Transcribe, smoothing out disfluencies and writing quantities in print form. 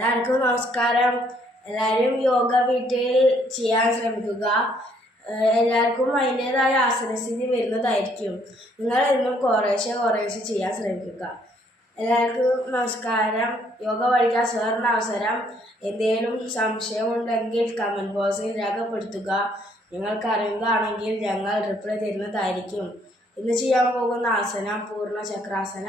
എല്ലാവർക്കും നമസ്കാരം. എല്ലാവരും യോഗ വീട്ടിൽ ചെയ്യാൻ ശ്രമിക്കുക. എല്ലാവർക്കും അതിൻ്റെതായ ആസനസ്ഥിതി വരുന്നതായിരിക്കും. നിങ്ങൾ എന്നും കുറേശ്ശെ ചെയ്യാൻ ശ്രമിക്കുക. എല്ലാവർക്കും നമസ്കാരം. യോഗ പഠിക്കാൻ സുവർണ്ണ അവസരം. എന്തെങ്കിലും സംശയമുണ്ടെങ്കിൽ കമൻറ്റ് ബോക്സിൽ രേഖപ്പെടുത്തുക. നിങ്ങൾക്ക് അറിയുന്നതാണെങ്കിൽ ഞങ്ങൾ റിപ്ലൈ തരുന്നതായിരിക്കും. ഇന്ന് ചെയ്യാൻ പോകുന്ന ആസനം പൂർണ്ണ ചക്രാസന.